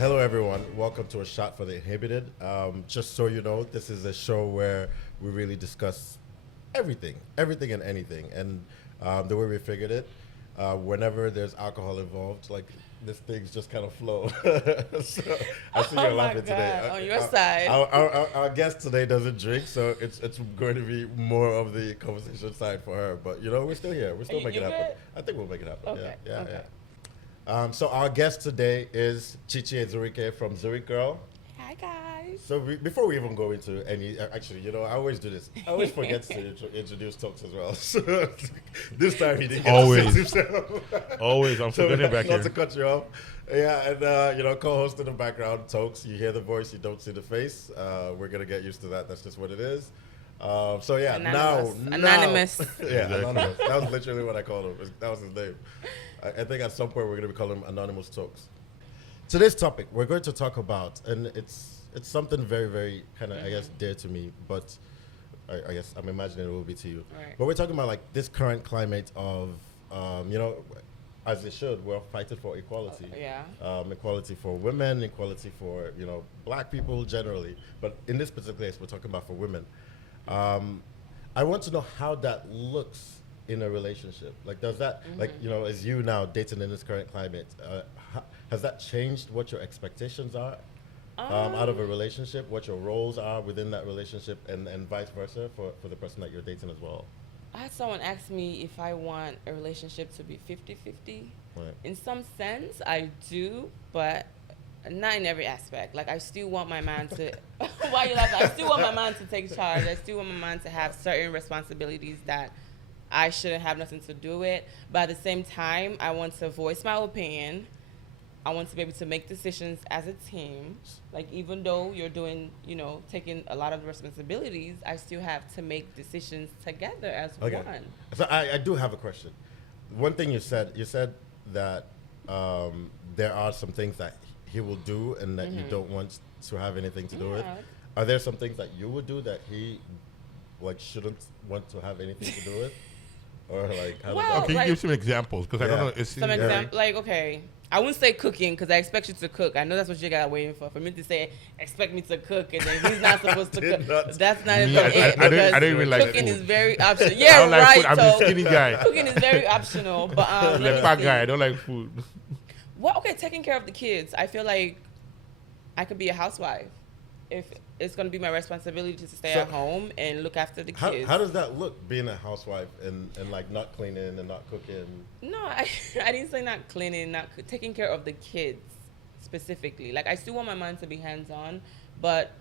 Hello, everyone. Welcome to A Shot For The Inhibited. Just so you know, this is a show where we really discuss everything and anything. And the way we figured it, whenever there's alcohol involved, like these things just kind of flow. So I see you're laughing today. On your side. Our guest today doesn't drink, so it's going to be more of the conversation side for her. But you know, we're still here. We're still making it happen. I think we'll make it happen. Okay. Yeah. So our guest today is Chichi Ezurike from Zurich Girl. Hi guys. So before we even go into any, actually, you know, I always do this. I always forget to introduce Talks as well. So this time he didn't get to say himself. Always, I'm forgetting back here. Not to cut you off. Yeah, and you know, co-host in the background, Talks. You hear the voice, you don't see the face. We're gonna get used to that. That's just what it is. So yeah, Anonymous. Yeah, Anonymous. That was literally what I called him. That was his name. I think at some point we're going to be calling him Anonymous Talks. Today's topic we're going to talk about, and it's something very, very kind of, I guess, dear to me, but I guess I'm imagining it will be to you. Right. But we're talking about like this current climate of, you know, as it should, we're fighting for equality. Equality for women, equality for, you know, black people generally. But in this particular case, we're talking about for women. I want to know how that looks in a relationship. Like, does that, like, you know, as you now dating in this current climate, has that changed what your expectations are out of a relationship, what your roles are within that relationship, and vice versa for the person that you're dating as well? I had someone ask me if I want a relationship to be 50-50. Right. In some sense, I do, but not in every aspect. Like, I still want my man to, why are you laughing? I still want my man to take charge. I still want my man to have certain responsibilities that I shouldn't have nothing to do with. But at the same time, I want to voice my opinion. I want to be able to make decisions as a team. Like, even though you're doing, you know, taking a lot of responsibilities, I still have to make decisions together as one. So I do have a question. One thing you said that there are some things that he will do and that you don't want to have anything to do with. Are there some things that you would do that he, like, shouldn't want to have anything to do with? Or like, how does Can you give some examples? Because I don't know. Some example, like, okay, I wouldn't say cooking because I expect you to cook. I know that's what you got waiting for. For me to say, expect me to cook, and then he's not supposed to cook. That's not it. I don't even like cooking food. is very optional. I Yeah, don't like right. food. I'm a skinny guy. Cooking is very optional. But I'm a fat guy. I don't like food. Well, okay, taking care of the kids. I feel like I could be a housewife if it's going to be my responsibility to stay at home and look after the kids. How does that look, being a housewife and like not cleaning and not cooking? No, I didn't say not cleaning, taking care of the kids specifically. Like, I still want my man to be hands-on, but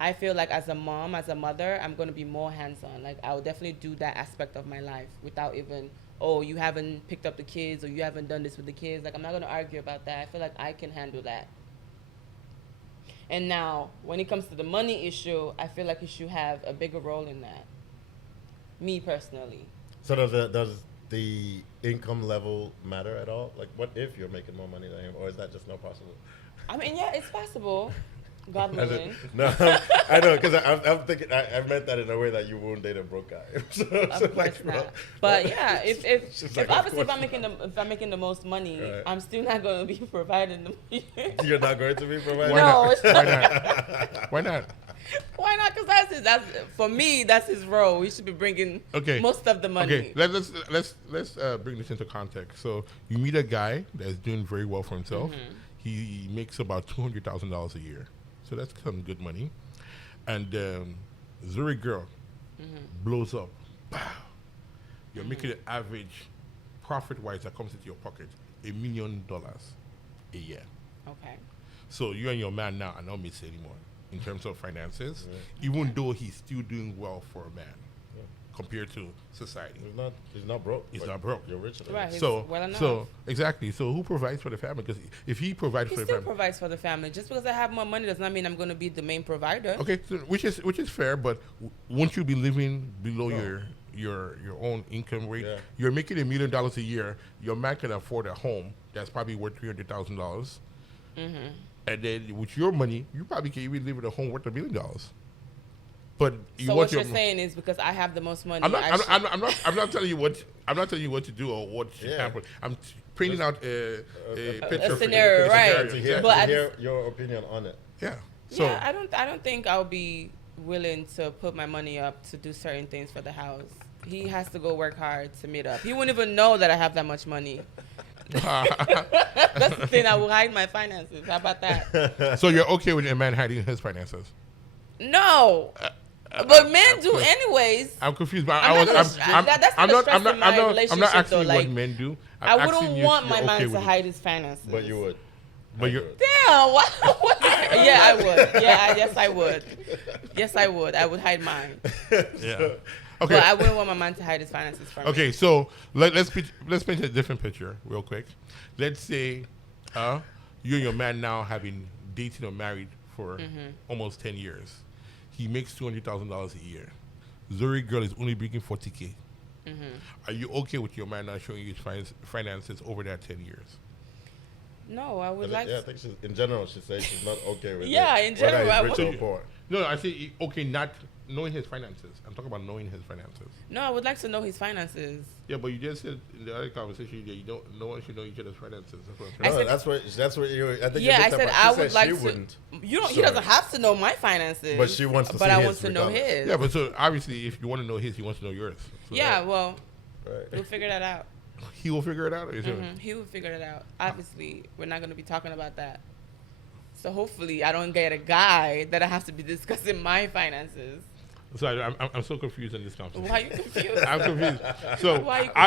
I feel like as a mom, as a mother, I'm going to be more hands-on. Like, I will definitely do that aspect of my life without even, oh, you haven't picked up the kids or you haven't done this with the kids. Like, I'm not going to argue about that. I feel like I can handle that. And now, when it comes to the money issue, I feel like you should have a bigger role in that. Me personally. So does the income level matter at all? Like, what if you're making more money than him, or is that just not possible? I mean, yeah, it's possible. God willing. No, I know, because I'm thinking, I meant that in a way that you won't date a broke guy. Of course not. But yeah, if obviously if I'm making the most money, right, I'm still not going to be providing the You're not going to be providing? No. Why not? Why not? Why not? Because that's for me. That's his role. He should be bringing most of the money. Okay, let's bring this into context. So you meet a guy that's doing very well for himself. He makes about $200,000 a year. So that's some good money. And Zurich Girl blows up. Wow. You're making an average profit-wise that comes into your pocket $1 million a year. Okay. So you and your man now are not mates anymore in terms of finances, even though he's still doing well for a man compared to society. He's not broke. He's not broke. You're rich. Right. So exactly. So who provides for the family? Because if he provides for the family, he still provides for the family. Just because I have more money does not mean I'm going to be the main provider. Okay, so which is fair, but won't you be living below your own income rate? Yeah. You're making $1 million a year. Your man can afford a home that's probably worth $300,000. And then with your money, you probably can even live in a home worth $1 million. But so what you're saying is because I have the most money. I'm not telling you what to do or what should happen. painting out a picture. A scenario, right? To hear your opinion on it. Yeah. So yeah, I don't think I'll be willing to put my money up to do certain things for the house. He has to go work hard to meet up. He wouldn't even know that I have that much money. That's the thing. I will hide my finances. How about that? So you're okay with a man hiding his finances? No. But men do anyways. I'm confused. But I'm not asking you what men do. I wouldn't want my man to hide his finances. But you would. But you're damn. What? Yeah, I would. Yes, I would. Yes, I would. I would hide mine. Yeah. Okay. But I wouldn't want my man to hide his finances from me. Okay, so let's paint a different picture real quick. Let's say you and your man now have been dating or married for almost 10 years. He makes $200,000 a year. Zuri girl is only bringing $40K. Are you okay with your man not showing you his finances over that 10 years? No, I would like. Yeah, I think in general she says she's not okay with it. Yeah, in general, I would. No, I say okay, not knowing his finances. I'm talking about knowing his finances. No, I would like to know his finances. Yeah, but you just said in the other conversation that no one should know each other's finances. That's what you. I think. Yeah, I said I would like to. Wouldn't. He doesn't have to know my finances. But she wants to. But I want to know his. Yeah, but so obviously, if you want to know his, he wants to know yours. So yeah, well, we'll figure that out. He will figure it out. Or he will figure it out. Obviously, we're not going to be talking about that. So hopefully, I don't get a guy that I have to be discussing my finances. So I'm so confused in this conversation. Why are you confused? I'm confused. So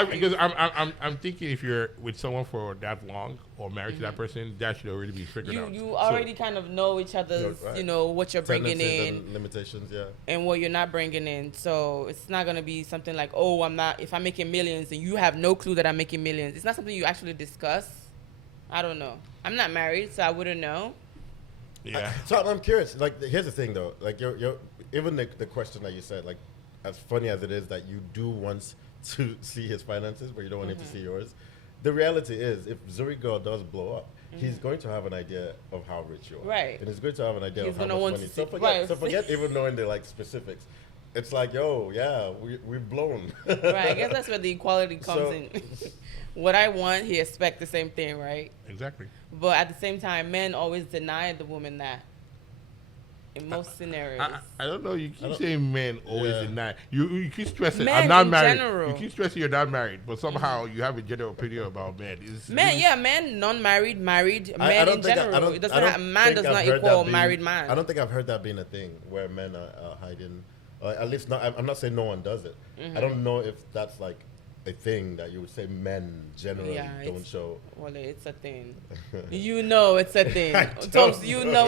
because I'm thinking if you're with someone for that long or married to that person, that should already be figured out. You already kind of know each other's, what you're bringing in, and limitations, and what you're not bringing in. So it's not gonna be something like, oh, if I'm making millions and you have no clue that I'm making millions. It's not something you actually discuss. I don't know. I'm not married, so I wouldn't know. Yeah. So I'm curious. Like, here's the thing, though. Like, you're even the question that you said, like, as funny as it is that you do want to see his finances, but you don't want him to see yours. The reality is, if Zuri girl does blow up, he's going to have an idea of how rich you are, right? And he's going to have an idea of how much money. So forget even knowing the specifics. It's like, we've blown. Right. I guess that's where the equality comes in. What I want, he expects the same thing, right? Exactly. But at the same time, men always deny the woman that. In most scenarios. I don't know. You keep saying men always deny. You keep stressing. Men I'm not married. General. You keep stressing you're not married, but somehow you have a general opinion about men. Men, non-married, married, men in general. Man does not equal married man. I don't think I've heard that being a thing where men are hiding. At least not. I'm not saying no one does it. I don't know if that's like a thing that you would say men generally don't show. Well, it's a thing. It's a thing. Toms, too. No,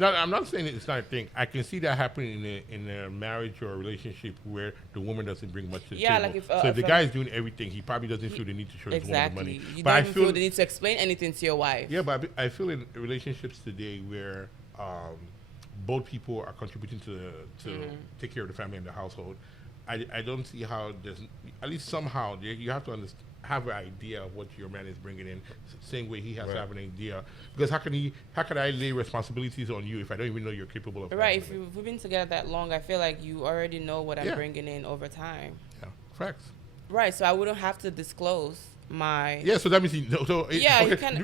I'm not saying it's not a thing. I can see that happening in a marriage or a relationship where the woman doesn't bring much to the table. Like if the guy is doing everything, he probably doesn't feel the need to show his woman the money. You don't feel the need to explain anything to your wife. Yeah, but I feel in relationships today where both people are contributing to take care of the family and the household. I don't see how there's, at least somehow, you have to have an idea of what your man is bringing in, same way he has to have an idea. Because how can I lay responsibilities on you if I don't even know you're capable of? Right. If we've been together that long, I feel like you already know what I'm bringing in over time. Yeah, facts. Right. So I wouldn't have to disclose my. Yeah. So that means he knows. So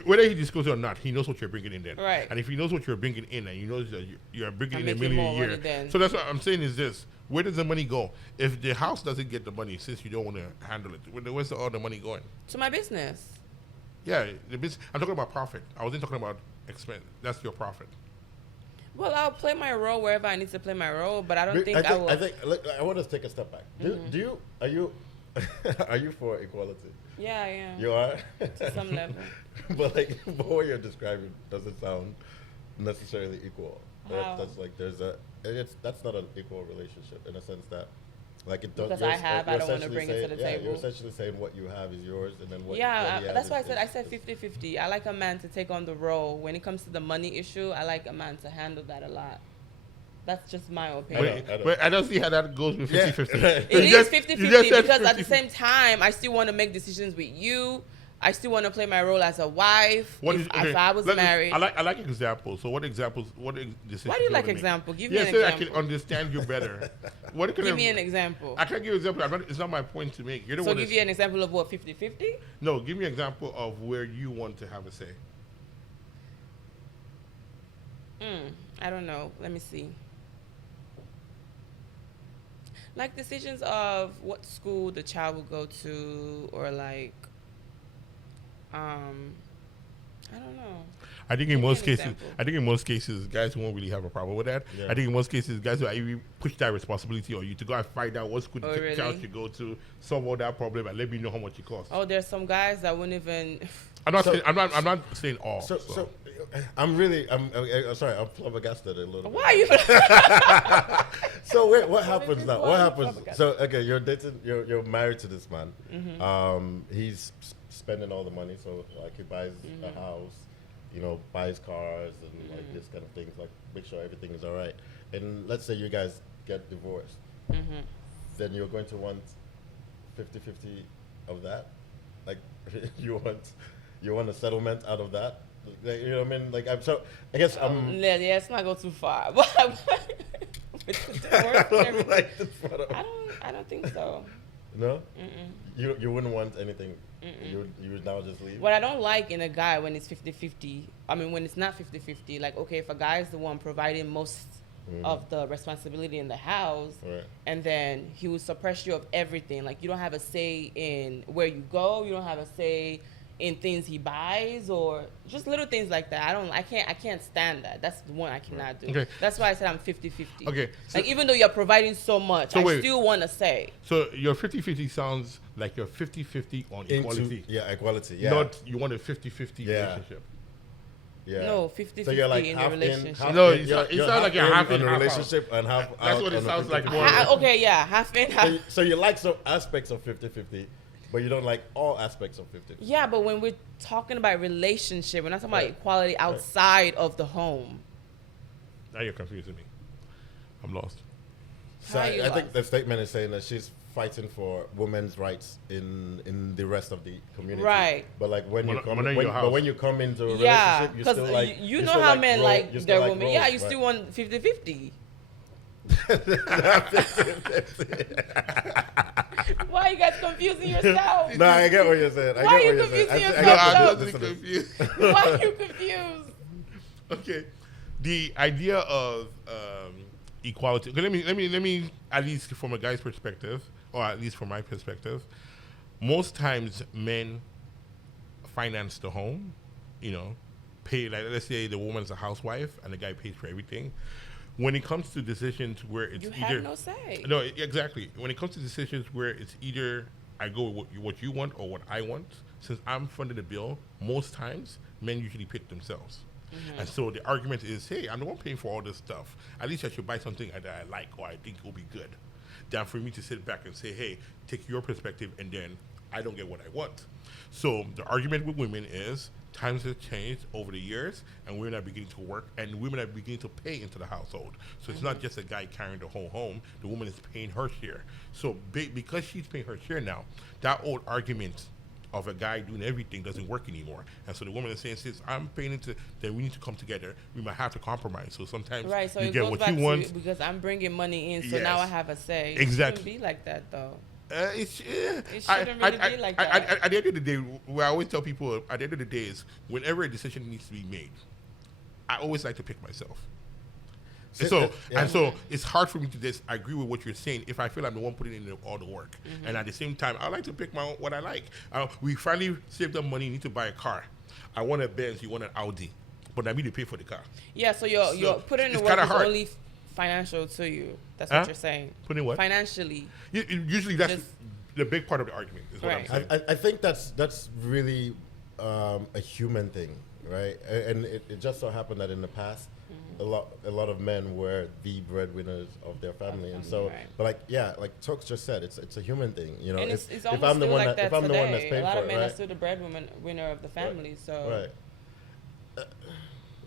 whether he discloses or not, he knows what you're bringing in then. Right. And if he knows what you're bringing in, and he knows that you're bringing in $1 million a year, so that's what I'm saying is this. Where does the money go? If the house doesn't get the money, since you don't want to handle it, where's all the money going? To my business. Yeah, I'm talking about profit. I wasn't talking about expense. That's your profit. Well, I'll play my role wherever I need to play my role, but I think I will. Look, I want to take a step back. Are you for equality? Yeah, I am. You are? To some level. But what you're describing doesn't sound necessarily equal. That's like that's not an equal relationship in a sense that it does. Because I don't want to bring it to the table. You're essentially saying what you have is yours, and then what. That's why I said 50-50. I like a man to take on the role when it comes to the money issue. I like a man to handle that a lot. That's just my opinion. But I don't see how that goes with 50-50. It is 50-50 because at the same time, I still want to make decisions with you. I still want to play my role as a wife. If I was married. I like examples. So what examples? Decisions? Why do you like example? Give me an example. example. I can understand you better. Give me an example. I can't give you an example. It's not my point to make. So give you an example of what, 50-50? No, give me an example of where you want to have a say. I don't know. Let me see. Like decisions of what school the child will go to, or like, I don't know. I think in most cases, guys won't really have a problem with that. Yeah. I think in most cases, guys will either push that responsibility on you to go and find out what school the child should go to, solve all that problem, and let me know how much it costs. Oh, there's some guys that wouldn't even. I'm not saying all. So I'm sorry, I'm flabbergasted a little bit. Why are you? So wait, what happens now? What happens? So okay, you're dating, you're married to this man. Mm-hmm. He's spending all the money, so like he buys a house, buys cars and like this kind of things, like make sure everything is all right. And let's say you guys get divorced, then you're going to want 50-50 of that. Like you want a settlement out of that. Like, you know what I mean? Like I guess let's not go too far. I don't think so. No? You wouldn't want anything. You would now just leave? What I don't like in a guy when it's 50-50, I mean when it's not 50-50, like okay, if a guy is the one providing most of the responsibility in the house, and then he will suppress you of everything. Like you don't have a say in where you go, you don't have a say in things he buys, or just little things like that. I can't stand that. That's the one I cannot do. Okay. That's why I said I'm 50-50. Okay. So, like even though you're providing so much, I still want to say. So your 50-50 sounds like you're 50-50 on equality. Equality. Yeah. Not you want a 50-50 relationship. Yeah. No, 50-50 so you're like in the relationship. No, it sounds like you're half in a relationship and half out. That's what it sounds like. Okay, yeah, half in, half. So you like some aspects of 50-50. But you don't like all aspects of 50-50. Yeah, but when we're talking about relationship, we're not talking about equality outside of the home. Now you're confusing me. I'm lost. So I think the statement is saying that she's fighting for women's rights in the rest of the community. Right. But like when you come into a relationship, you still like you know how men like their women. Yeah, you still want 50-50. Why are you guys confusing yourself? No, I get what you're saying. Why are you confusing yourself? I'm confused. Why are you confused? Okay, the idea of equality. Okay, let me at least from a guy's perspective, or at least from my perspective, most times men finance the home. Pay, like let's say the woman's a housewife and the guy pays for everything. When it comes to decisions where it's you have no say. No, exactly. When it comes to decisions where it's either I go with what you want or what I want, since I'm funding the bill, most times men usually pick themselves. And so the argument is, hey, I'm the one paying for all this stuff. At least I should buy something that I like or I think will be good. Than for me to sit back and say, hey, take your perspective and then I don't get what I want. So the argument with women is times have changed over the years and women are beginning to work and women are beginning to pay into the household. So it's not just a guy carrying the whole home. The woman is paying her share. So because she's paying her share now, that old argument of a guy doing everything doesn't work anymore. And so the woman is saying, since I'm paying into, then we need to come together. We might have to compromise. So sometimes you get what you want. Because I'm bringing money in, so now I have a say. Exactly. It shouldn't be like that, though. It shouldn't really be like that. At the end of the day, what I always tell people at the end of the day is whenever a decision needs to be made, I always like to pick myself. So it's hard for me to just agree with what you're saying if I feel I'm the one putting in all the work. And at the same time, I like to pick what I like. We finally saved up money, need to buy a car. I want a Benz, you want an Audi, but I need to pay for the car. Yeah, so you're putting in the work is only financial to you. That's what you're saying. Putting what? Financially. Usually that's the big part of the argument is what I'm saying. I think that's really a human thing, right? And it just so happened that in the past, a lot of men were the breadwinners of their family, and so, but like Tokes just said, it's a human thing, And if I'm the one that's paying for it, a lot of men are still the breadwinner of the family. So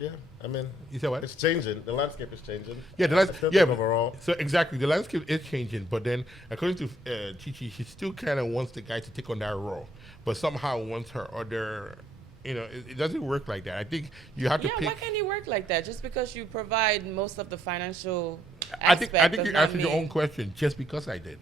Yeah, I mean, you said what? It's changing. The landscape is changing. Yeah, overall. So exactly, the landscape is changing. But then, according to Chichi, she still kind of wants the guy to take on that role, but somehow wants her other. It doesn't work like that. I think you have to pick. Yeah, why can't it work like that? Just because you provide most of the financial I think aspect you answered your own question. Just because I did.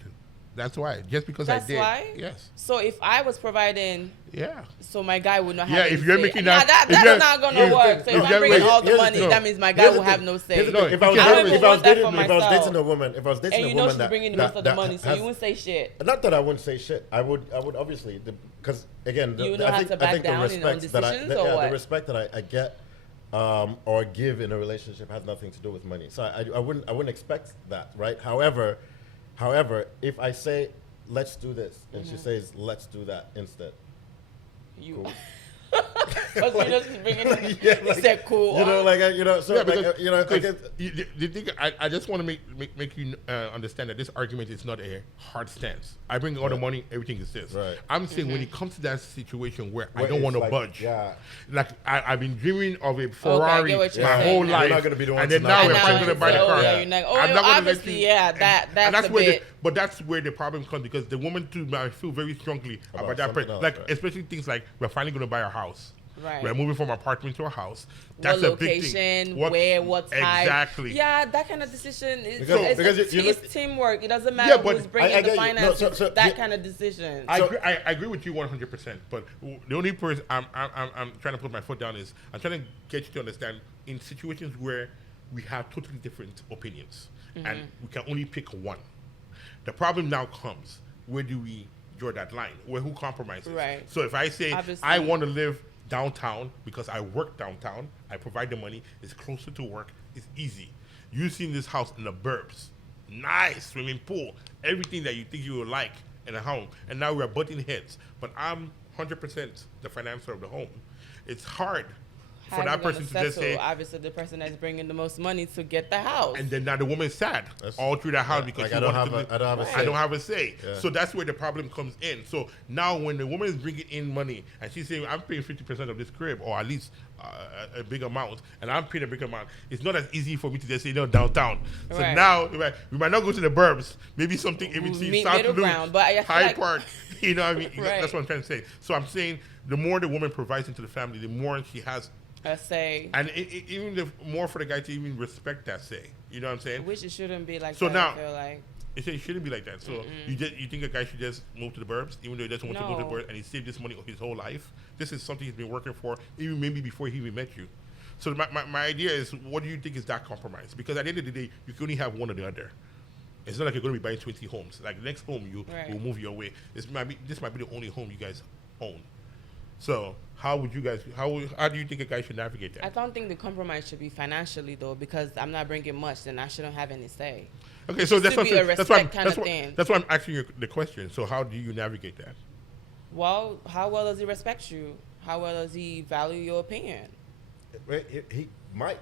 That's why. Just because I did. That's why? Yes. So if I was providing, yeah. So my guy would not have. Yeah, if you're making that, that's not gonna work. So if I'm bringing all the money, that means my guy will have no say. No, if I was dating a woman, and you know she's bringing most of the money, so you wouldn't say shit. Not that I wouldn't say shit. I would obviously, because again, you know how to back down in on decisions, or what? The respect that I get or give in a relationship has nothing to do with money. So I wouldn't expect that, right? However, if I say, let's do this, and she says, let's do that instead. Cool. Because you just bringing it. Said cool. I just want to make you understand that this argument is not a hard stance. I bring all the money, everything is this. Right. I'm saying when it comes to that situation where I don't want to budge. Yeah. Like I've been dreaming of a Ferrari my whole life. You're not going to be the one and then now we're finally going to buy the car. Yeah, you're like, I'm not going to let you. That's a bit. But that's where the problem comes, because the woman too, I feel very strongly about that person. Like, especially things like, we're finally going to buy a house. Right. We're moving from apartment to a house. That's what a big thing. Where, what type. Exactly. Yeah, that kind of decision is it's teamwork. It doesn't matter who's bringing the finances. That kind of decision. I agree with you 100%. But the only person I'm trying to put my foot down is I'm trying to get you to understand, in situations where we have totally different opinions and we can only pick one. The problem now comes, where do we draw that line? Who compromises? Right. So if I say, obviously, I want to live downtown because I work downtown, I provide the money, it's closer to work, it's easy. You've seen this house in the burbs, nice swimming pool, everything that you think you would like in a home, and now we're butting heads. But I'm 100% the financier of the home. It's hard for that person to just say, obviously the person that's bringing the most money to get the house, and then now the woman is sad all through the house because I don't have a say. Yeah. So that's where the problem comes in. So now when the woman is bringing in money and she's saying, I'm paying 50% of this crib, or at least a big amount, and I'm paying a big amount, it's not as easy for me to just say no downtown. So now we might not go to the burbs, maybe something in between South Loop, Hyde Park. You know what I mean? That's what I'm trying to say. So I'm saying the more the woman provides into the family, the more she has a say, and even more for the guy to even respect that say. You know what I'm saying? Which it shouldn't be like. So that, now, I feel like it shouldn't be like that. So you think a guy should just move to the burbs, even though he doesn't want to go to the burbs, and he saved this money his whole life? This is something he's been working for, even maybe before he even met you. So my idea is, what do you think is that compromise? Because at the end of the day, you can only have one or the other. It's not like you're going to be buying 20 homes. Like the next home you will move your way. This might be the only home you guys own. So how do you think a guy should navigate that? I don't think the compromise should be financially, though, because I'm not bringing much, then I shouldn't have any say. Okay, so that's why I'm asking you the question. So how do you navigate that? Well, how well does he respect you? How well does he value your opinion? He might.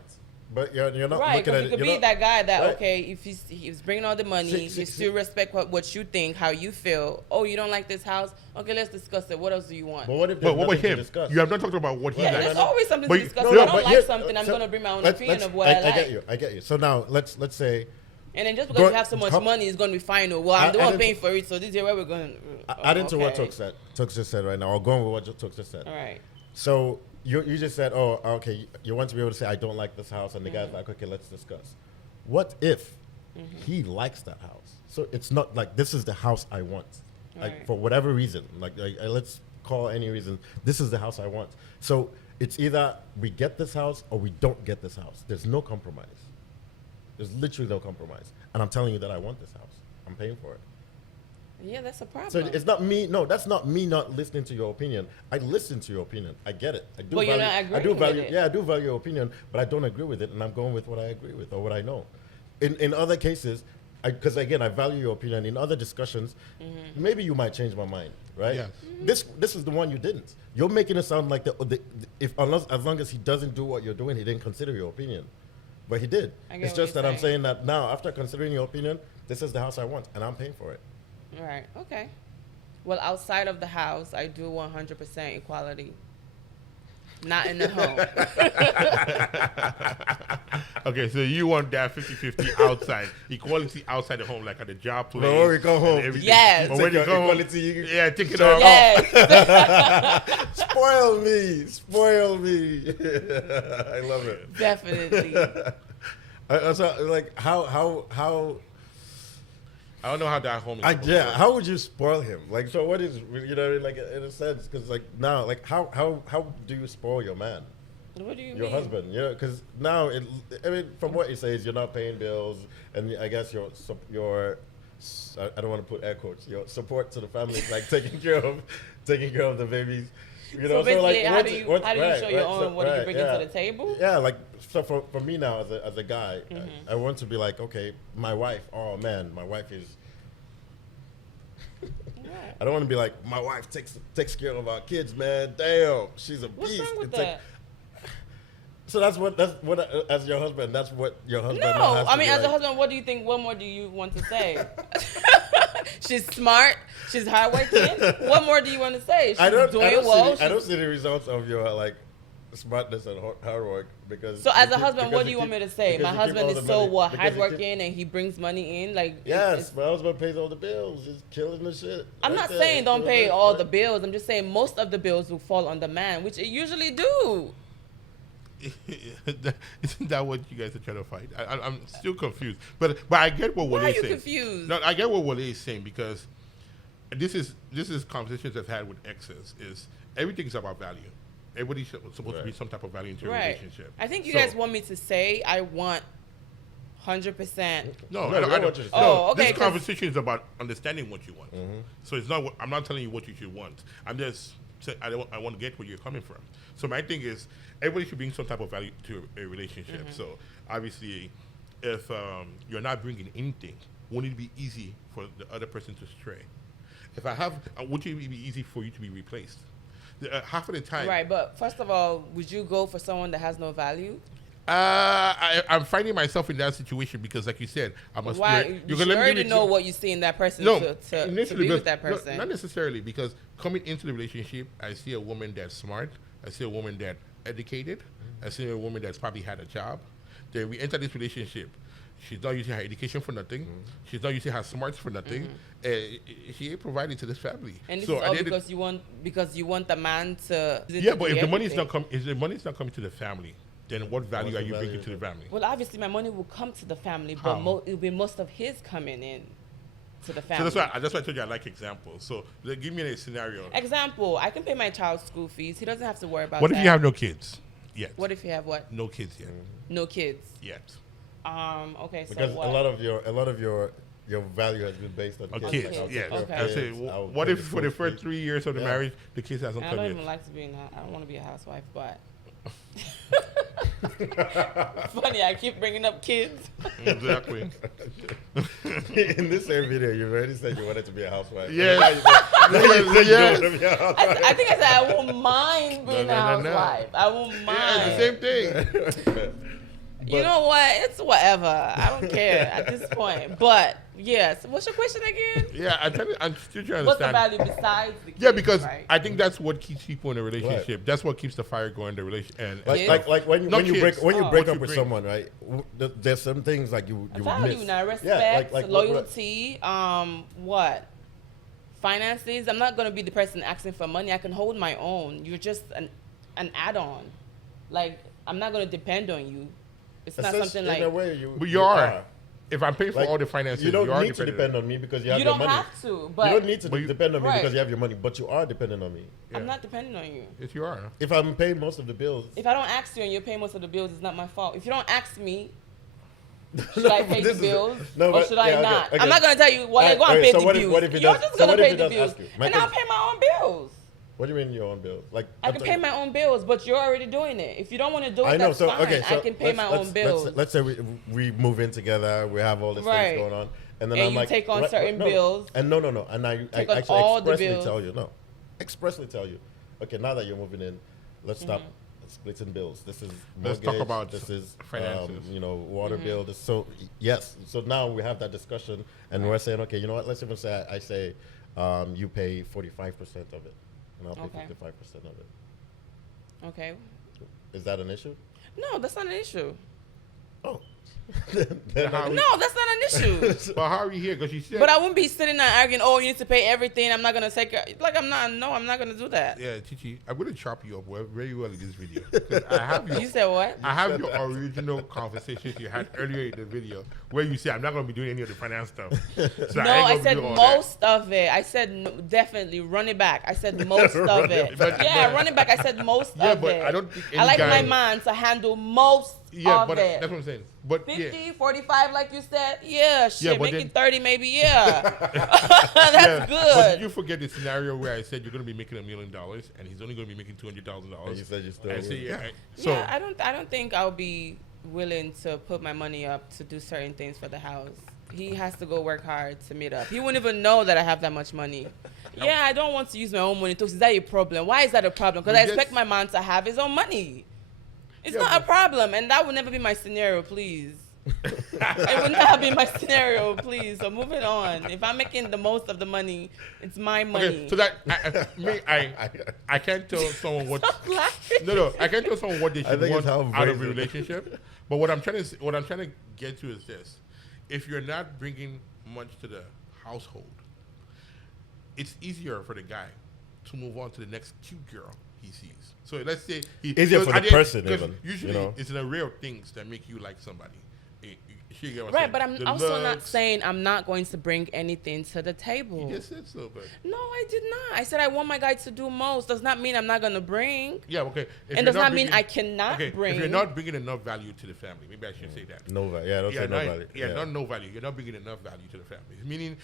But you're not right, looking at it. Right, because you could be that guy that, okay, if he's bringing all the money, he still respect what you think, how you feel. Oh, you don't like this house? Okay, let's discuss it. What else do you want? But what if there's nothing to discuss? You have not talked about what he likes. There's always something to discuss. If I don't like something, I'm going to bring my own opinion of what I like. I get you. So now, let's say... And then just because you have so much money, it's going to be final. Well, I'm the one paying for it, so this is where we're going to... Add into what Tux just said right now, or going with what Tux just said. All right. So... You just said, oh, okay, you want to be able to say, I don't like this house, and the guy's like, okay, let's discuss. What if he likes that house? So it's not like, this is the house I want. Like, for whatever reason, like let's call any reason, this is the house I want. So it's either we get this house or we don't get this house. There's no compromise. There's literally no compromise. And I'm telling you that I want this house. I'm paying for it. Yeah, that's a problem. So it's not me. No, that's not me not listening to your opinion. I listen to your opinion. I get it. I do. But you're not agreeing with it. Yeah, I do value your opinion, but I don't agree with it, and I'm going with what I agree with or what I know. In other cases, because again, I value your opinion. In other discussions, maybe you might change my mind, right? Yes. This is the one you didn't. You're making it sound like as long as he doesn't do what you're doing, he didn't consider your opinion, but he did. It's just that I'm saying that now, after considering your opinion, this is the house I want, and I'm paying for it. Right. Okay. Well, outside of the house, I do 100% equality. not in the home. Okay, so you want that 50-50 outside, equality outside the home, like at the job place. But when we go home, yes. Or when you go home, yeah, take it all. Yes. Spoil me. I love it. Definitely. So, like, how I don't know how that home is. how would you spoil him? Like, so what is, you know, like, in a sense, because, like, now, like, how do you spoil your man? What do you mean? Your husband, you know, because now, I mean, from what he says, you're not paying bills, and I guess your I don't want to put air quotes, your support to the family is like taking care of the babies. You know, so basically, so like, how do you show your own? What are you bringing to the table? Yeah, like, so for me now as a guy, I want to be like, okay, my wife. Oh man, my wife is. I don't want to be like, my wife takes care of our kids, man. Damn, she's a beast. What's wrong with that? So that's what as your husband. That's what your husband. No, I mean, as a husband, what do you think? What more do you want to say? She's smart. She's hardworking. What more do you want to say? She's doing well. I don't see the results of your like smartness and hard work because. So as a husband, what do you want me to say? My husband is so hardworking and he brings money in. Like yes, my husband pays all the bills. He's killing the shit. I'm not saying don't pay all the bills. I'm just saying most of the bills will fall on the man, which it usually do. Isn't that what you guys are trying to fight? I'm still confused, but I get what Wale is saying. Why are you confused? No, I get what Wale is saying because this is conversations I've had with exes. Is everything's about value. Everybody's supposed to be some type of value into a relationship. I think you guys want me to say I want 100%. No, I don't want you to say. Oh, okay. This conversation is about understanding what you want. So it's not. I'm not telling you what you should want. I'm just saying I want to get where you're coming from. So my thing is, everybody should bring some type of value to a relationship. So obviously, if you're not bringing anything, won't it be easy for the other person to stray? If I have, won't it be easy for you to be replaced? Half of the time. Right, but first of all, would you go for someone that has no value? I'm finding myself in that situation because, like you said, I must. Why? You already know what you see in that person to be with that person. No, not necessarily, because coming into the relationship, I see a woman that's smart. I see a woman that's educated. I see a woman that's probably had a job. Then we enter this relationship. She's not using her education for nothing. She's not using her smarts for nothing. She ain't providing to this family. And this is all because you want the man to. Yeah, but if the money's not coming to the family, then what value are you bringing to the family? Well, obviously, my money will come to the family, but it'll be most of his coming in to the family. So that's why I told you I like examples. So give me a scenario. Example: I can pay my child's school fees. He doesn't have to worry about. What if you have no kids yet? What if you have what? No kids yet. No kids yet. Okay. So because what? a lot of your value has been based on kids. Yes. Okay. I say, what if for the first 3 years of the marriage the kids hasn't come in? I don't even like to be I don't want to be a housewife, but. Funny, I keep bringing up kids. Exactly. In this same video, you already said you wanted to be a housewife. Yeah. I think I said I won't mind being a housewife. I won't mind. Yeah, it's the same thing. You know what? It's whatever. I don't care at this point. But yes, what's your question again? Yeah, I'm still trying to understand. What's the value besides the kids? Yeah, because right? I think that's what keeps people in a relationship. Right. That's what keeps the fire going in the relationship. And like when you break up with someone, right? There's some things like you value miss. Now, respect, loyalty, what? Finances. I'm not gonna be the person asking for money. I can hold my own. You're just an add-on. Like I'm not gonna depend on you. It's not something like. In a way, but you are. If I'm paying for all the finances, you don't need to depend on me because you have your money. You don't have to. But you don't need to depend on me because you have your money, but you are dependent on me. Yeah. I'm not dependent on you. Yes, you are. If I'm paying most of the bills. If I don't ask you and you're paying most of the bills, it's not my fault. If you don't ask me, should I pay the bills or should I not? Okay. I'm not going to tell you, well, go and pay the bills. You're just going to pay the bills. And I'll pay my own bills. What do you mean your own bills? Like I can pay my own bills, but you're already doing it. If you don't want to do it, that's fine. Okay, I can pay my own bills. Let's say we move in together. We have all these things going on, and then I'm like, take on certain bills. And no, and I actually expressly tell you, okay, now that you're moving in, let's stop splitting bills. This is mortgage, let's talk about this is finances. Water bill. So yes, so now we have that discussion, and we're saying, okay, you know what? Let's even say I say you pay 45% of it. And I'll pay 55% of it. Okay. Is that an issue? No, that's not an issue. Oh. No, that's not an issue. But how are you here? Because you said. But I wouldn't be sitting there arguing, oh, you need to pay everything. I'm not going to take it. Like, I'm not going to do that. Yeah, Chichi, I'm going to chop you up very well in this video. 'Cause I have You said what? I have your original conversations you had earlier in the video where you said, I'm not going to be doing any of the finance stuff. So No, I said most of it. I said definitely run it back. I said most of it. Run it back. I said most of it. Yeah, but I don't think I like my man to handle most of it. That's what I'm saying. But 50, 45, like you said, making 30 maybe, That's good. But you forget the scenario where I said you're going to be making $1 million and he's only going to be making $200,000. And you said you still So I don't think I'll be willing to put my money up to do certain things for the house. He has to go work hard to meet up. He wouldn't even know that I have that much money. Yeah, I don't want to use my own money too. Is that a problem? Why is that a problem? Because I expect my man to have his own money. It's not a problem, and that would never be my scenario, please. It would not be my scenario, please. So moving on. If I'm making the most of the money, it's my money. Okay, so that I can't tell someone what. No, I can't tell someone what they should want out of a relationship. But what I'm trying to get to is this: if you're not bringing much to the household, it's easier for the guy to move on to the next cute girl he sees. So let's say easier for the person, even. Usually, it's the rare things that make you like somebody. Right, but I'm also not saying I'm not going to bring anything to the table. You just said so, but no, I did not. I said I want my guy to do most. Does not mean I'm not going to bring. Yeah, okay. And does not mean I cannot bring. If you're not bringing enough value to the family, maybe I should say that. No value. Yeah, don't say no value. Not no value. You're not bringing enough value to the family. Meaning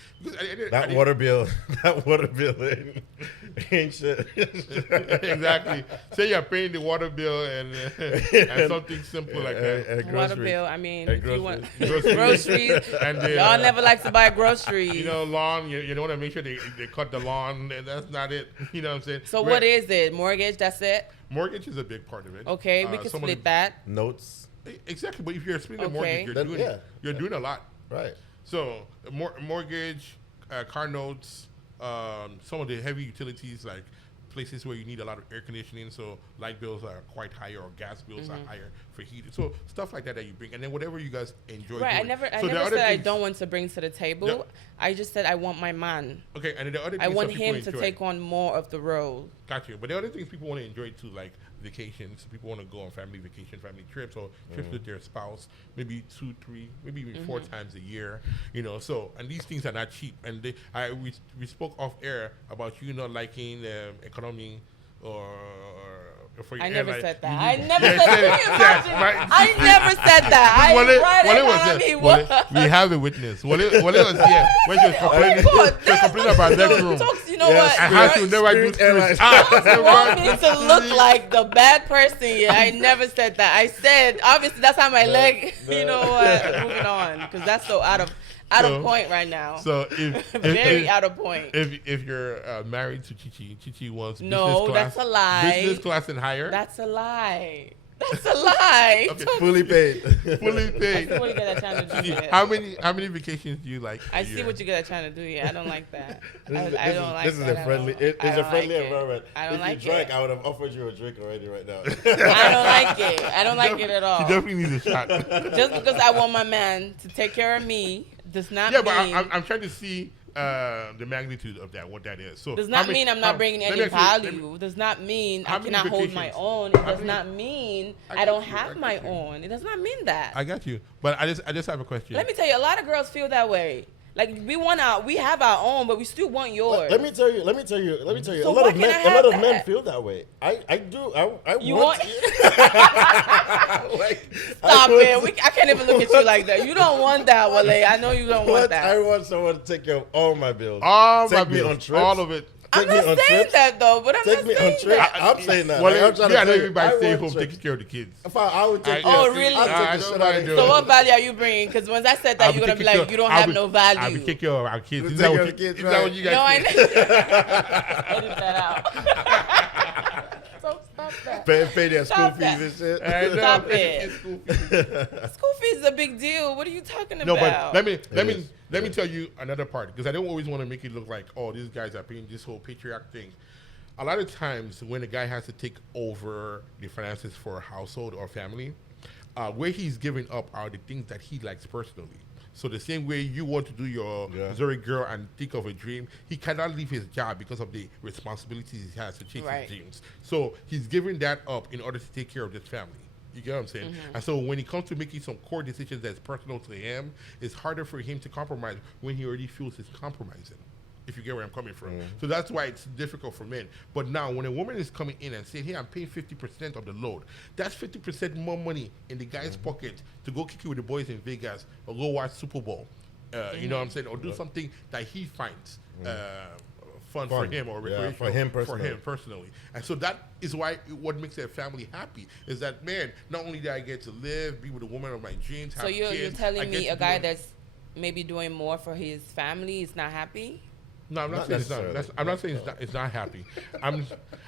that water bill ain't shit. Exactly. Say you're paying the water bill and something simple like that. Water bill. I mean, if you want groceries, and y'all never like to buy groceries. Lawn. You don't want to make sure they cut the lawn, and that's not it. You know what I'm saying? So what is it? Mortgage? That's it. Mortgage is a big part of it. Okay, we can split that. Notes. Exactly, but if you're splitting a mortgage, you're doing a lot. Right. So mortgage, car notes, some of the heavy utilities like places where you need a lot of air conditioning, so light bills are quite higher or gas bills are higher for heat. So stuff like that you bring, and then whatever you guys enjoy. Right. Doing. I never said I don't want to bring to the table. I just said I want my man. Okay, and then the other things I want him to take on more of the role. Gotcha. But the other things people want to enjoy too, like vacations. People want to go on family vacation, family trips, or trips with their spouse, maybe 2, 3, maybe even 4 times a year. So and these things are not cheap. And we spoke off air about you not liking economy or for your I never airline. said that. I never said that. We have a witness. Wale was here when she was complaining about that room. You know what? I have to never do this. You want me to look like the bad person here. I never said that. I said, obviously, that's how my leg, you know what? Moving on. Because that's so out of point right now. So very out of point. If you're married to Chichi wants business class. That's a lie. Business class and higher. That's a lie. That's a lie. Okay. Fully paid. Fully paid. I see what you guys are trying to do here. How many vacations do you like? I see what you guys are trying to do here. I don't like that. I don't like that. This is a friendly. It's a friendly environment. I don't like it. If you drank, I would have offered you a drink already right now. I don't like it. I don't like it at all. She definitely needs a shot. Just because I want my man to take care of me does not mean. Yeah, but I'm trying to see the magnitude of that, what that is. So does not mean I'm not bringing any value. Does not mean I cannot hold my own. It does not mean I don't have my own. It does not mean that. I got you, but I just have a question. Let me tell you, a lot of girls feel that way. Like we have our own, but we still want yours. Let me tell you. So a lot of men feel that way. I do. I you want. Stop it. I can't even look at you like that. You don't want that, Wale. I know you don't want that. I want someone to take care of all my bills. Take me on trips. All of it. I'm not saying that though, but I'm not saying that. I'm saying that. Well, I know everybody stay home taking care of the kids. I would take Oh, really? So what value are you bringing? Because once I said that, you're going to be like, you don't have no value. I'll be taking care of our kids. Is that what you guys No, I know. Edit that out. So stop that. Pay their school fees and shit. Stop it. School fees is a big deal. What are you talking about? No, but let me tell you another part, because I don't always want to make it look like, oh, these guys are paying this whole patriarch thing. a lot of times when a guy has to take over the finances for a household or family, where he's giving up are the things that he likes personally. So the same way you want to do your Zurich girl and think of a dream, he cannot leave his job because of the responsibilities he has to chase his dreams. So he's giving that up in order to take care of this family. You get what I'm saying? Mm-hmm. And so when it comes to making some core decisions that's personal to him, it's harder for him to compromise when he already feels he's compromising. If you get where I'm coming from. Mm-hmm. So that's why it's difficult for men. But now when a woman is coming in and saying, hey, I'm paying 50% of the load, that's 50% more money in the guy's pocket to go kick it with the boys in Vegas or go watch Super Bowl. You know what I'm saying? Or do something that he finds fun for him or for him personally. And so that is why what makes a family happy is that, man, not only do I get to live, be with a woman of my dreams, have kids. So you're telling me a guy that's maybe doing more for his family is not happy? No, I'm not saying it's not. I'm not saying it's not happy.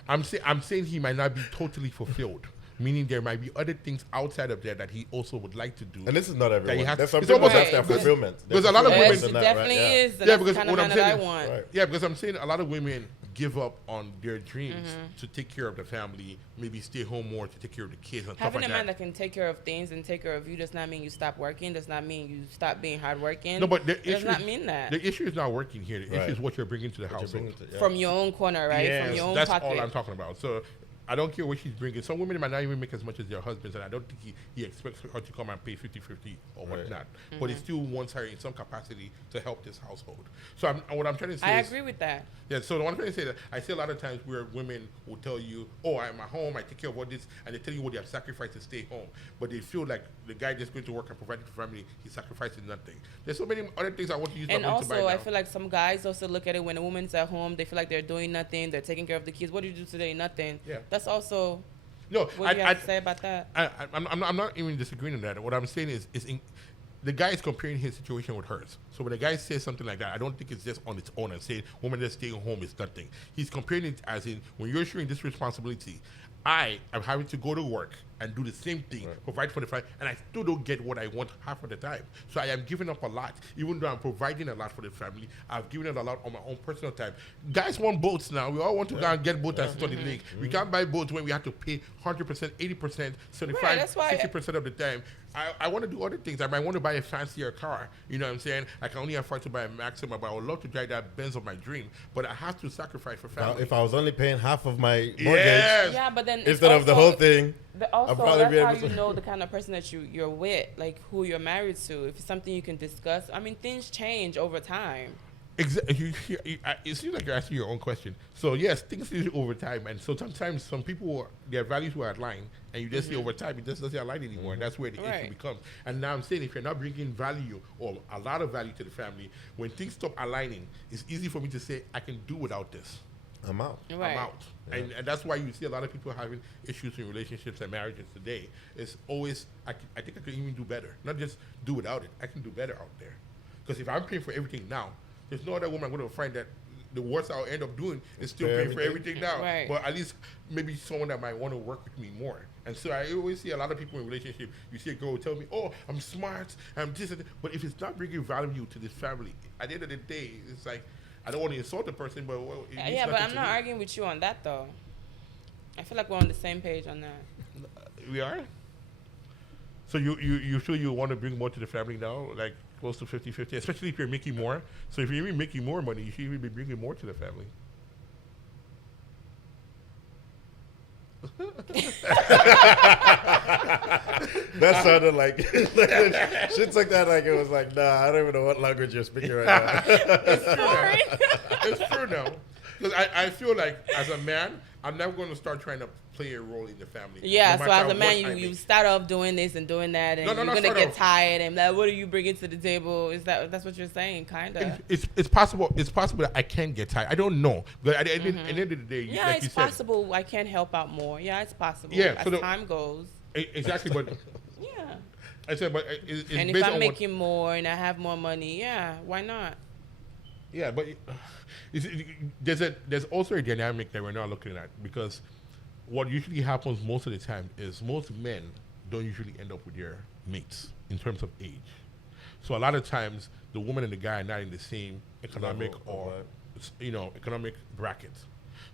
I'm saying he might not be totally fulfilled. Meaning there might be other things outside of there that he also would like to do. And this is not everyone. There's some people that have fulfillment. Because a lot of women... It definitely is. Yeah, because what I'm saying... Yeah, because I'm saying a lot of women give up on their dreams to take care of the family, maybe stay home more to take care of the kids and stuff like that. Having a man that can take care of things and take care of you does not mean you stop working, does not mean you stop being hardworking. No, but it does not mean that. The issue is not working here. The issue is what you're bringing to the household. From your own corner, right? Yes, from your own that's pocket. all I'm talking about. So I don't care what she's bringing. Some women might not even make as much as their husbands, and I don't think he expects her to come and pay 50-50 or whatnot. But he still wants her in some capacity to help this household. So what I'm trying to say I agree with that. Yeah, so the one thing I say that I see a lot of times where women will tell you, oh, I'm at home, I take care of all this, and they tell you what they have sacrificed to stay home. But they feel like the guy just going to work and providing for family, he's sacrificing nothing. There's so many other things I want to use and my money to buy now. And also, I feel like some guys also look at it when a woman's at home, they feel like they're doing nothing, they're taking care of the kids. What do you do today? Nothing. Yeah. That's also... No, what do you have to say about that? I'm not even disagreeing on that. What I'm saying is the guy is comparing his situation with hers. So when a guy says something like that, I don't think it's just on its own and saying woman that's staying home is nothing. He's comparing it as in when you're sharing this responsibility, I am having to go to work and do the same thing, provide for the family, and I still don't get what I want half of the time. So I am giving up a lot. Even though I'm providing a lot for the family, I've given it a lot on my own personal time. Guys want boats now. We all want to go and get boats and sit on the lake. We can't buy boats when we have to pay 100%, 80%, 75, 60% of the time. I want to do other things. I might want to buy a fancier car. You know what I'm saying? I can only afford to buy a Maxima, but I would love to drive that Benz of my dream. But I have to sacrifice for family. Now, if I was only paying half of my mortgage yeah, but then instead of the whole thing, also, that's how you know the kind of person that you're with, like who you're married to. If it's something you can discuss, I mean, things change over time. Exactly. It seems like you're asking your own question. So yes, things change over time, and so sometimes some people their values were aligned, and you just see over time it just doesn't align anymore, and that's where the issue becomes. And now I'm saying if you're not bringing value or a lot of value to the family, when things stop aligning, it's easy for me to say I can do without this. I'm out. Right. I'm out. Yeah. And that's why you see a lot of people having issues in relationships and marriages today. It's always, I think I can even do better. Not just do without it. I can do better out there. Because if I'm paying for everything now, there's no other woman going to find that the worst I'll end up doing is still paying for everything now. Right. But at least maybe someone that might want to work with me more. And so I always see a lot of people in relationship, you see a girl tell me, oh, I'm smart, I'm this and that. But if it's not bringing value to this family, at the end of the day, it's like, I don't want to insult the person, but yeah, but I'm not arguing with you on that though. I feel like we're on the same page on that. We are. So you feel you want to bring more to the family now, like close to 50-50, especially if you're making more. So if you're even making more money, you should even be bringing more to the family. That sounded like she took that like it was like, nah, I don't even know what language you're speaking right now. It's true now. Because I feel like as a man, I'm never going to start trying to play a role in the family. Yeah, no so as a man, you start off doing this and doing that, and you're going to get tired, and like, what are you bringing to the table? That's what you're saying, kind of? It's possible. It's possible that I can get tired. I don't know. But at the end of the day, yeah, like it's you said, possible I can help out more. Yeah, it's possible. Yeah, as time goes. Exactly, but yeah. I said, but it's and based if I'm on making more and I have more money, yeah, why not? Yeah, but there's also a dynamic that we're not looking at, because what usually happens most of the time is most men don't usually end up with their mates in terms of age. So a lot of times the woman and the guy are not in the same economic economic bracket.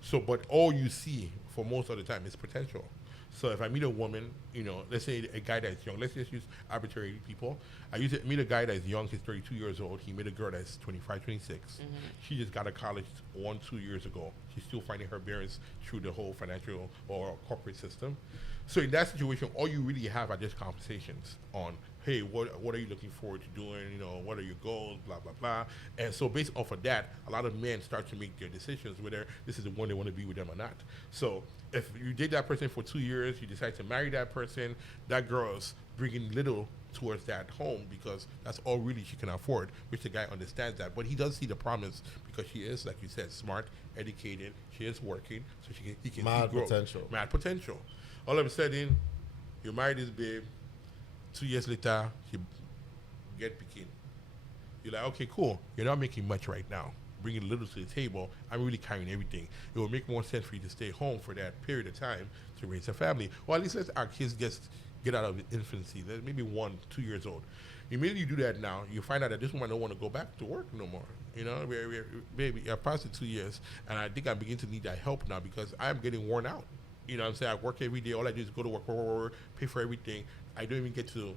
So, but all you see for most of the time is potential. So if I meet a woman, let's say a guy that's young, let's just use arbitrary people. I used to meet a guy that's young, he's 32 years old. He met a girl that's 25, 26. She just got to college 1-2 years ago. She's still finding her bearings through the whole financial or corporate system. So in that situation, all you really have are just conversations on, hey, what are you looking forward to doing? What are your goals? Blah, blah, blah. And so based off of that, a lot of men start to make their decisions whether this is the one they want to be with them or not. So if you date that person for 2 years, you decide to marry that person, that girl's bringing little towards that home because that's all really she can afford, which the guy understands that. But he does see the promise because she is, like you said, smart, educated, she is working, so he can see growth. Mad potential. All of a sudden, you marry this babe, 2 years later, you get picking. You're like, okay, cool. You're not making much right now. Bringing little to the table. I'm really carrying everything. It will make more sense for you to stay home for that period of time to raise a family. Or at least let our kids get out of infancy. They're maybe 1-2 years old. Immediately you do that now, you find out that this woman don't want to go back to work no more. Baby, I've passed the 2 years, and I think I'm beginning to need that help now because I'm getting worn out. You know what I'm saying? I work every day. All I do is go to work, pay for everything. I don't even get to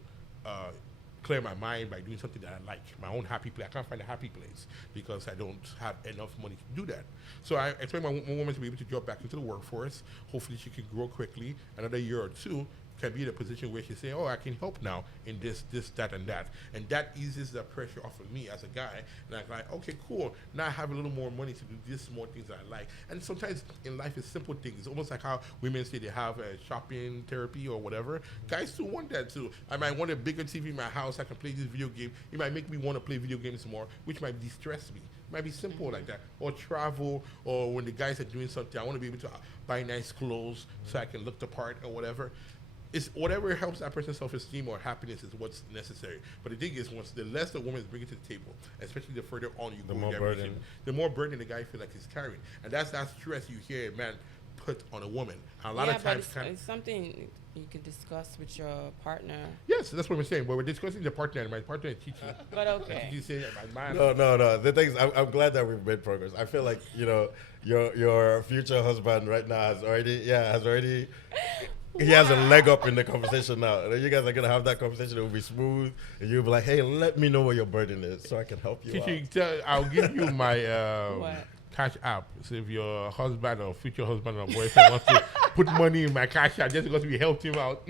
clear my mind by doing something that I like, my own happy place. I can't find a happy place because I don't have enough money to do that. So I expect my woman to be able to drop back into the workforce. Hopefully she can grow quickly. Another year or two, can be in a position where she's saying, oh, I can help now in this, that, and that. And that eases the pressure off of me as a guy. And I'm like, okay, cool. Now I have a little more money to do these small things that I like. And sometimes in life, it's simple things. It's almost like how women say they have a shopping therapy or whatever. Guys still want that too. I might want a bigger TV in my house. I can play this video game. It might make me want to play video games more, which might distress me. It might be simple like that. Or travel, or when the guys are doing something, I want to be able to buy nice clothes so I can look the part or whatever. It's whatever helps that person's self-esteem or happiness is what's necessary. But the thing is, once the less the woman is bringing to the table, especially the further on you go, the more burden the guy feels like he's carrying. And that's that stress you hear a man put on a woman. And a lot of times, it's something you can discuss with your partner. Yes, that's what we're saying. But we're discussing the partner, and my partner is teaching. But okay. No. The thing is, I'm glad that we've made progress. I feel like your future husband right now has already. He has a leg up in the conversation now. And you guys are going to have that conversation. It will be smooth. And you'll be like, hey, let me know what your burden is so I can help you out. I'll give you my cash app. So if your husband or future husband or boyfriend wants to put money in my cash app just because we helped him out,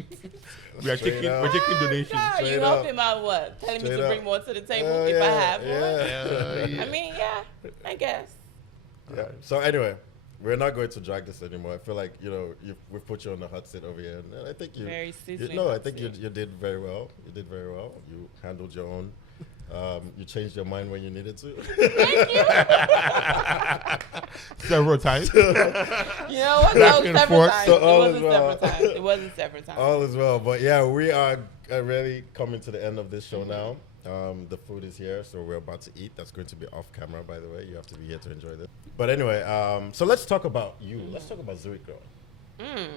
we're taking donations. Yeah, you help him out what? Telling me to bring more to the table if I have one? I mean, I guess. Yeah. So anyway. We're not going to drag this anymore. I feel like we've put you on the hot seat over here, and I think you did very well. You did very well. You handled your own. You changed your mind when you needed to. Thank you. Several times. You know what? That was several times. It wasn't several times. All is well. But yeah, we are really coming to the end of this show now. The food is here, so we're about to eat. That's going to be off camera, by the way. You have to be here to enjoy this. But anyway, so let's talk about you. Let's talk about Zurich Girl.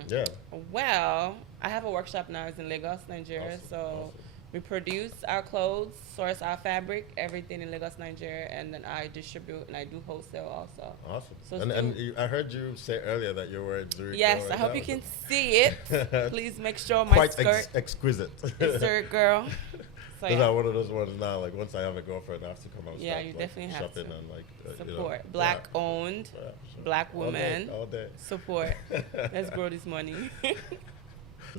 Yeah. Well, I have a workshop now. It's in Lagos, Nigeria. Awesome. We produce our clothes, source our fabric, everything in Lagos, Nigeria, and then I distribute and I do wholesale also. Awesome. So and I heard you say earlier that you were at Zurich. Yes, Girl. I hope you can see it. Please make sure my skirt exquisite. is Zurich Girl. So those are one of those ones now. Like once I have a girlfriend, I have to come out. Yeah, you definitely have to. And support black owned, black women. All day. Support. Let's grow this money.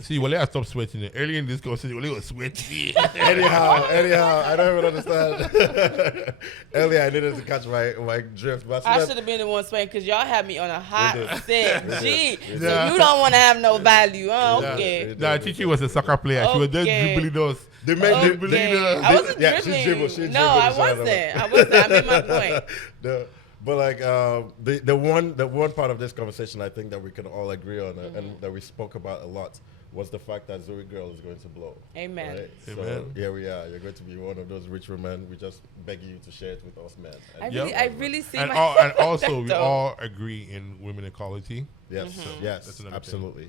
See, Wale, I stopped sweating. Early in this conversation, Wale was sweating. anyhow, I don't even understand. Earlier, I needed to catch my drift. But I should have been the one sweating because y'all had me on a hot set. Gee, so you don't want to have no value. Oh, okay. Chichi was a soccer player. She was just dribbling us. They made I wasn't dribbling. She no, I wasn't. I made my point. But like the one part of this conversation I think that we can all agree on and that we spoke about a lot was the fact that Zurich Girl is going to blow. Amen. Right? Amen. So here we are. You're going to be one of those rich women. We just beg you to share it with us men. I really see and myself. And also, we all agree in women equality. Yes, yes, absolutely.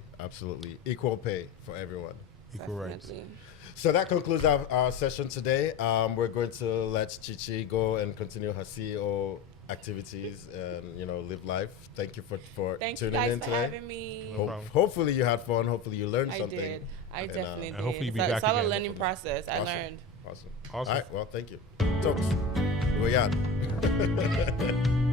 Equal pay for everyone. Equal rights. So that concludes our session today. We're going to let Chichi go and continue her CEO activities and live life. Thank you for Thank you tuning guys in for today. having me. Hopefully you had fun. Hopefully you learned something. I definitely did. Hopefully you be It's back all a again. learning process. I learned. Awesome. All right. Well, thank you. Talks. We're